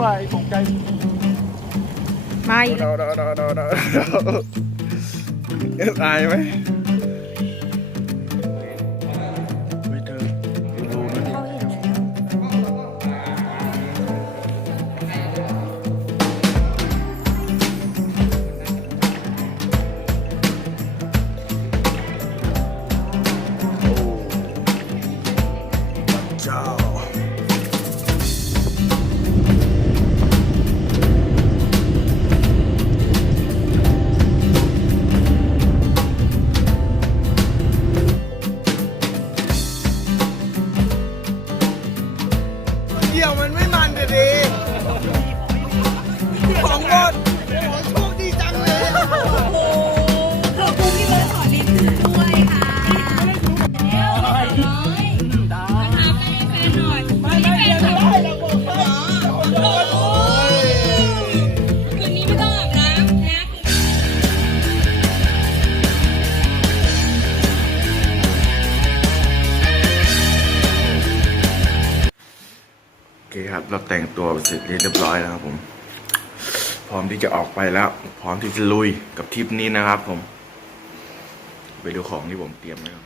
ว่าไอ้ตกใจมาอีกเดาเดาเดาเดาเดาเอ็นอายไหม เสร็จเรียบร้อยแล้วครับผม พร้อมที่จะออกไปแล้ว พร้อมที่จะลุยกับทริปนี้นะครับผม ไปดูของที่ผมเตรียมไว้ครับ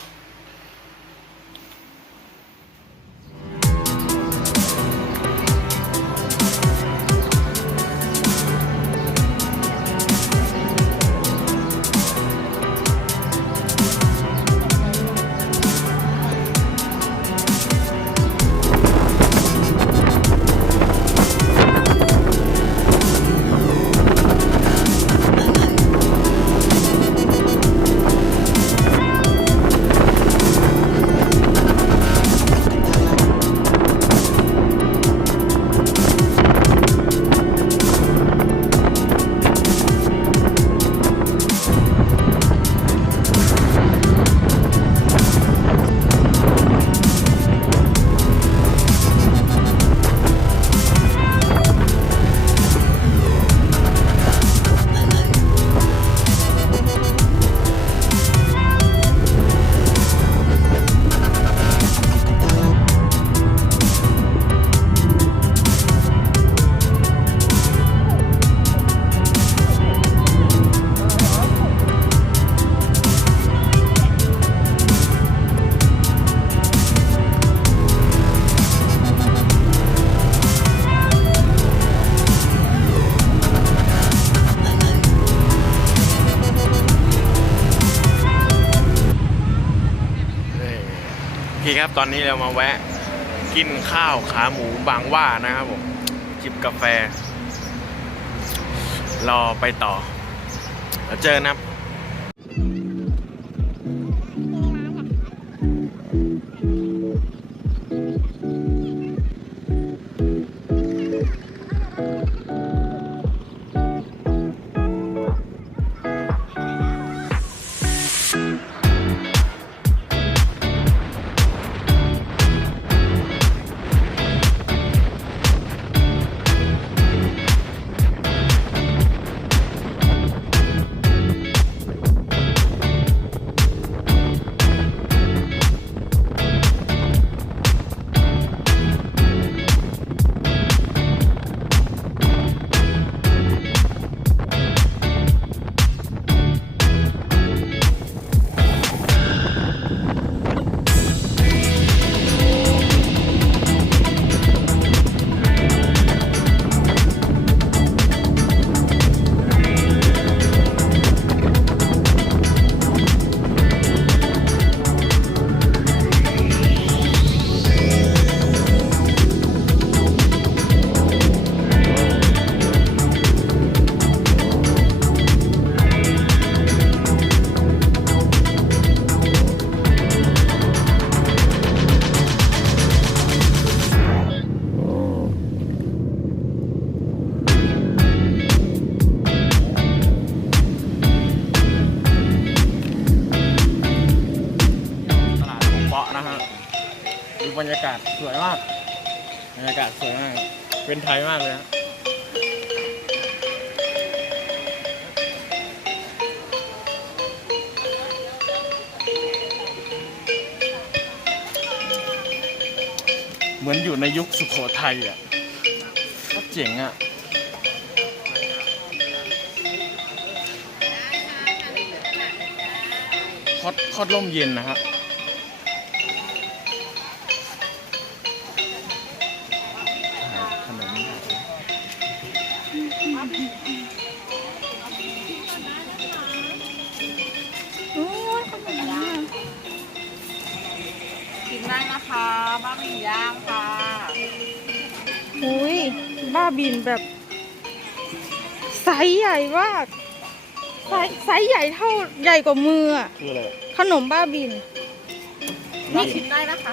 ครับ ตอนนี้เรามาแวะกินข้าวขาหมูบางว่านะครับผมจิบกาแฟ รอไปต่อแล้วเจอนะครับ บรรยากาศสวยมาก บรรยากาศสวยมาก เป็นไทยมากเลยฮะเหมือนอยู่ในยุคสุโขทัยอะเจ๋งอะคอดคอดร่มเย็นนะครับะหมี่ย่างค่ะอุ้ยบ้าบินแบบไซส์ใหญ่มากไซส์ไซส์ใหญ่เท่าใหญ่กว่ามืออะคืออะไรขนมบ้าบินนี่ชิมได้นะคะ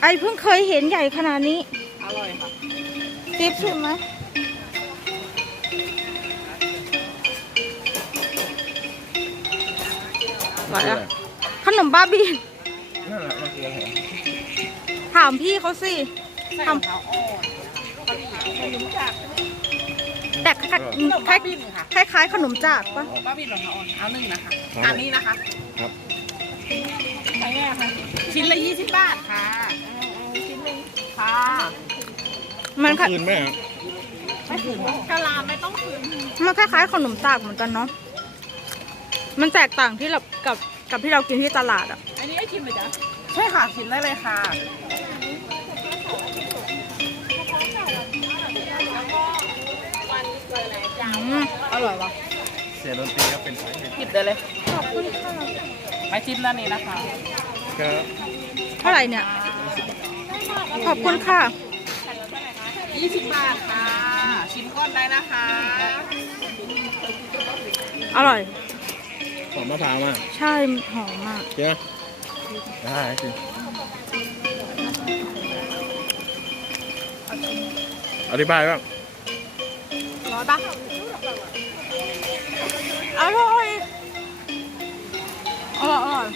ไอเพิ่งเคยเห็นใหญ่ขนาดนี้อร่อยค่ะจิ๊บใช่ไหมไหวอะขนมบ้าบิน นั่นแหละมันคืออะไร ถามพี่เขาสิใส่ทำมะพร้าวอ่อนกะหรี่ไม่รู้จักแต่คล้ายขนมคล้าบ้ายบินค่ะคล้ายๆขนมจากปะบ้าบินมะพร้าวอ่อนเอาหนึ่งนะคะครับอันนี้นะคะครับใช่ไหมคะชิ้นละยี่สิบบาทค่ะชิ้นหนึ่งค่ะมันคล้ายคืนไหมครับไม่ถึงกะลาไม่ต้องคืนมันคล้ายๆขนมจากเหมือนกันเนาะมันแตกต่างที่เรากับกับที่เรากินที่ตลาดอะอันนี้ให้ชิมเลยจ้ะใช่ค่ะชิมได้เลยค่ะ อืมอร่อยปะเสียงดนตรีก็เป็นสาเหตุหยิบได้เลยขอบคุณค่ะไปชิมด้านนี้นะคะครับเท่าไหร่เนี่ย ขอบคุณค่ะยี่สิบบาทค่ะ ชิมก้อนได้นะคะ อร่อย หอมมะพร้าวมากใช่หอมมาก ใช่ไหมได้สิอธิบายบ้างร้อยปะ อร่อยอร่อยอร่อย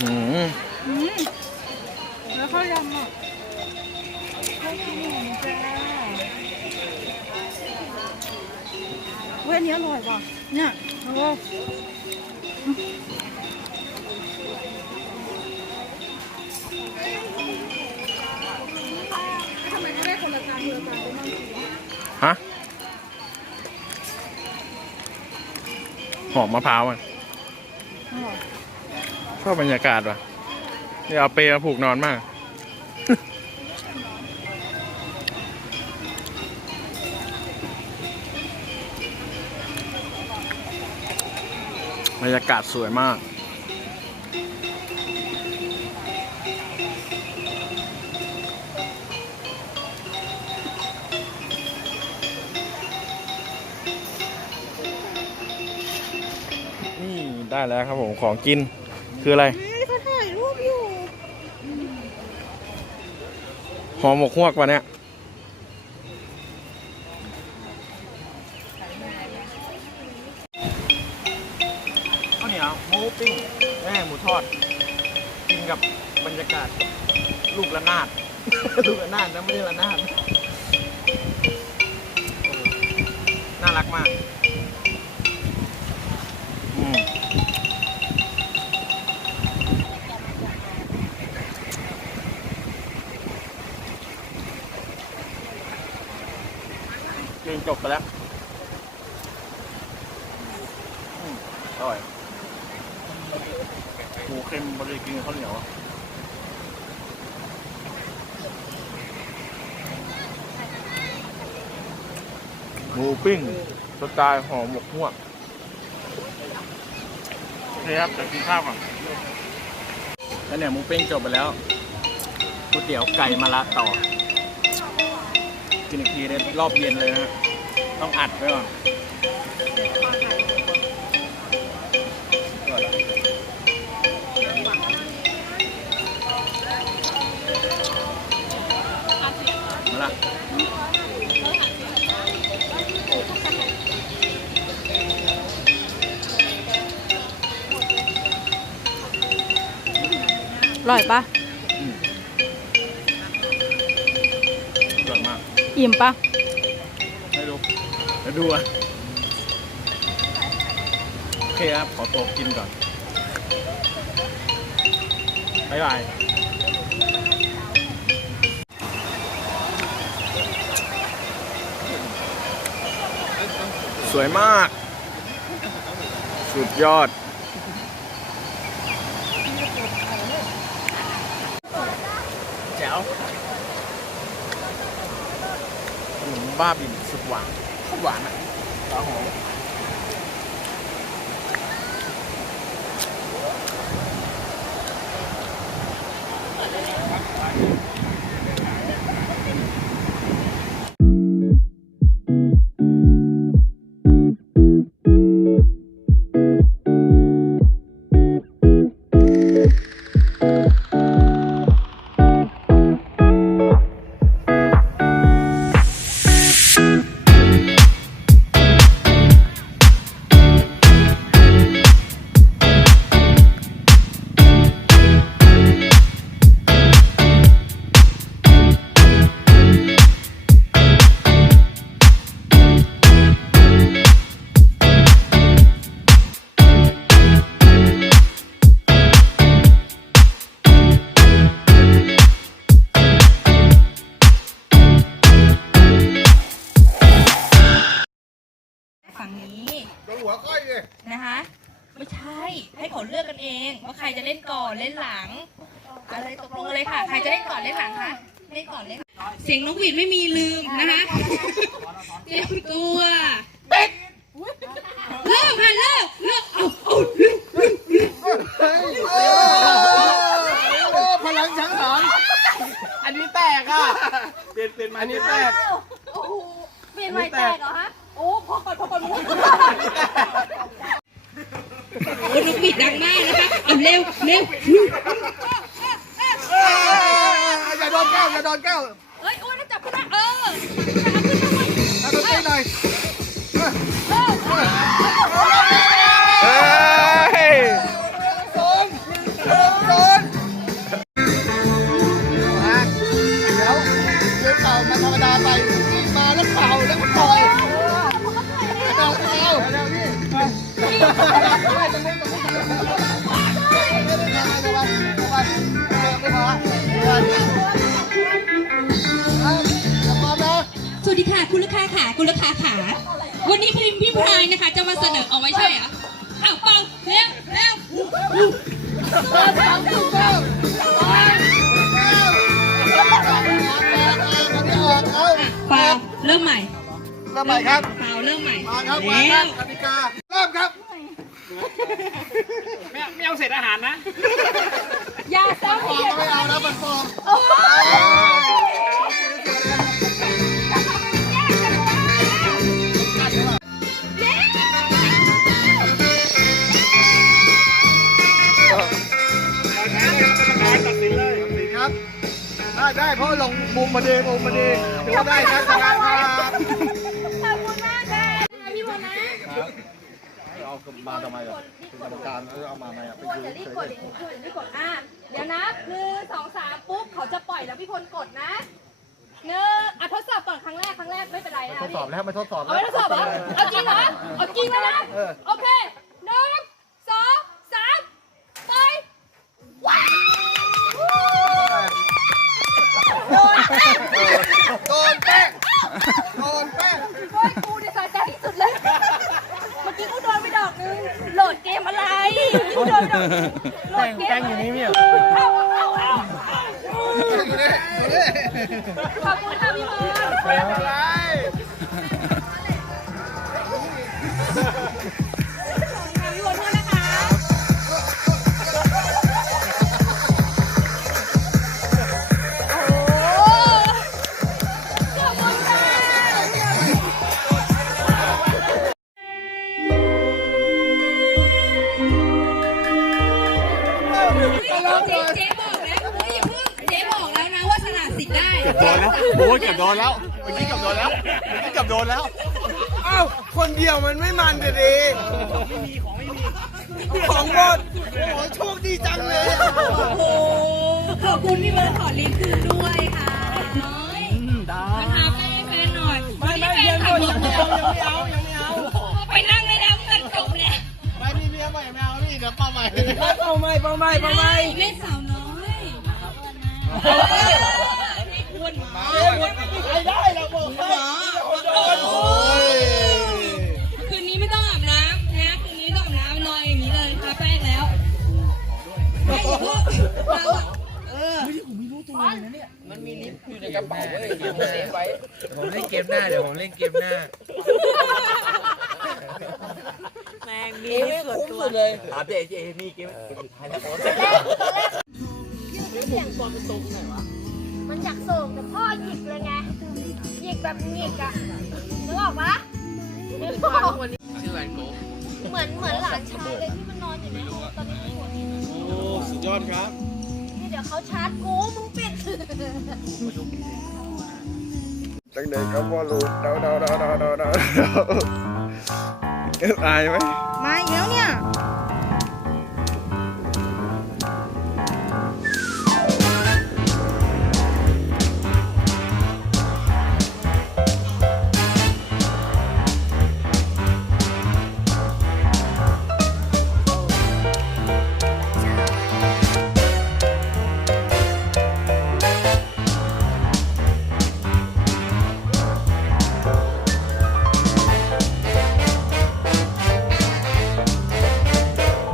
อืมอืมแล้วข้าวยำอะเว้ยอันนี้อร่อยว่ะเนี่ยแล้ หอมมะพร้าวอะอร่อยชอบบรรยากาศว่ะนี่เอาเปรย์มาผูกนอนมาก บรรยากาศสวยมาก แล้วครับผมของกินคืออะไรนี่เขาถ่ายรูปอยู่หอมหมกฮวกวะเนี่ยข้าวเหนียวหมูปิ้งแม่หมูทอด กินกับบรรยากาศ ลูกระนาด ลูกระนาดนะไม่ใช่ระนาดโอ้น่ารักมาก กินจบไปแล้วอร่อยหมูเค็มบริกินข้าวเหนียวหมูปิ้งสไตล์ห่อหมกฮวก เคครับเดี๋ยวกินข้าวก่อนแล้วเนี่ยหมูเป้งจบไปแล้วก๋วยเตี๋ยวไก่มาละต่อ กินอีกทีได้รอบเย็นเลยนะฮะต้องอัดไว้ก่อนมาละ อร่อยปะอร่อยมาก อิ่มปะไม่รู้แล้วดูอะโอเคครับ ขอตัวกินก่อน บ๊ายบาย สวยมาก สุดยอด ขนมบ้าบินสุดหวานโคตรหวานอะตาหอม หัวก้อยเลยนะคะไม่ใช่ ให้เขาเลือกกันเอง ว่าใครจะเล่นก่อนเล่นหลัง อะไรตกลงกันเลยค่ะ ใครจะเล่นก่อนเล่นหลังคะเล่นก่อนเล่นหลังเสียงนกหวีดไม่มีลืมนะคะเตรียมตัวเริ่มค่ะเริ่มเริ่มเอาเอาเริ่มโอ้พลังสังหารอันนี้แตกอะเปลี่ยนเปลี่ยนอันนี้แตกโอ้โหเปลี่ยนใหม่แตกเหรอฮะโอ้พอก่อนพอก่อนมุ้งโอ้นกหวีดดังมากนะคะเอาเร็วเร็วอย่าโดนแก้วอย่าโดนแก้วเอ้ยอ้วนแล้ว ขาคุณลูกค้าขาวันนี้พิมพ์พี่พรายนะคะ จะมาเสนอเอาไม่ใช่เหรออ้าวเป่าเร็วเร็วเปล่าเริ่มใหม่เริ่มใหม่ครับ เปล่าเริ่มใหม่มาครับมาแล้ครับวกติกาเริ่มครับ ไม่ไม่เอาเศษอาหารนะ อย่าซ้ฟองก็ไม่เอานะมันฟอง ได้เพราะลงมุมมาดีมุมมาดีถือว่าได้ครับชนะครับพี่บนะเอามาทำไมอะเป็นกรรมการเออเอามาไหมอะไปควรยืจะนรีบกดอย่างนี้ควรจะรีบกดอะเดี๋ยวนะหนึ่งสองสามปุ๊บเขาจะปล่อยแล้วพี่พลกดนะหนึ่งอะทดสอบก่อนครั้งแรกครั้งแรกไม่เป็นไรนะทดสอบแล้วไมาทดสอบเอาไปทดสอบเหรอเอาจริงเหรอเอาจริงแล้วนะโอเคหนึ่งสองสามไปว้าว โดนแป้งโดนแป้งโอ้ยกูเนี่ยสะใจที่สุดเลย เมื่อกี้กูโดนไปดอกนึง โหลดเกมอะไรกูโดนไปดอกนึงโหลดเกมอยู่นี่เนี่ยเอาเอาเอาดูดิดูดิขอบคุณค่ะพี่บอลไม่เป็นไร โดนแล้วโอ้ยเกือบโดนแล้วเมื่อกี้เกือบโดนแล้วเมื่อกี้เกือบโดนแล้ว อ้าวคนเดียวมันไม่มันเลยดิของหมดโอ้ยโชคดีจังเลย โอ้โหขอบคุณพี่เบิร์ดขอลิ้นคืนด้วยค่ะน้อยมาถามให้แฟนหน่อยไม่ไม่ยังไม่เอายังไม่เอายังไม่เอาไปนั่งเลยนะเงินจบเลยไม่มีเมียใหม่ไม่เอาพี่เดี๋ยวเป้าใหม่เป้าไม่เป้าไม่เป้าไม่เล่นสาวน้อย คืนนี้ไม่ต้องอาบน้ำนะคืนนี้ต้องอาบน้ำนอนอย่างนี้เลยทาแป้งแล้วไม่พูดเราอะเออมันมีลิฟต์อยู่ในกระเป๋าเว้ยเก็ไว้ผมเล่นเกมหน้าเดี๋ยวผมเล่นเกมหน้าแมงมีลิฟต์ส่ตัวเลยเจมีเกมสุดท้ายแล้วโอ้เสียงบอลเปตรงไหนวะ มันอยากส่งแต่พ่อหยิกเลยไงหยิกแบบหยิกอะนึกออกปะไม่พอชื่อแวนโก้เหมือนเหมือนหลานชายเลยที่มันนอนอยู่ในห้องตอนนี้ไม่หมดโอ้สุดยอดครับนี่เดี๋ยวเขาชาร์จกูมึงปิดตั้งแต่เขาพ่อรู้เดาเดาเดาเดาเดาเดาอายไหมมาอีกแล้วเนี่ย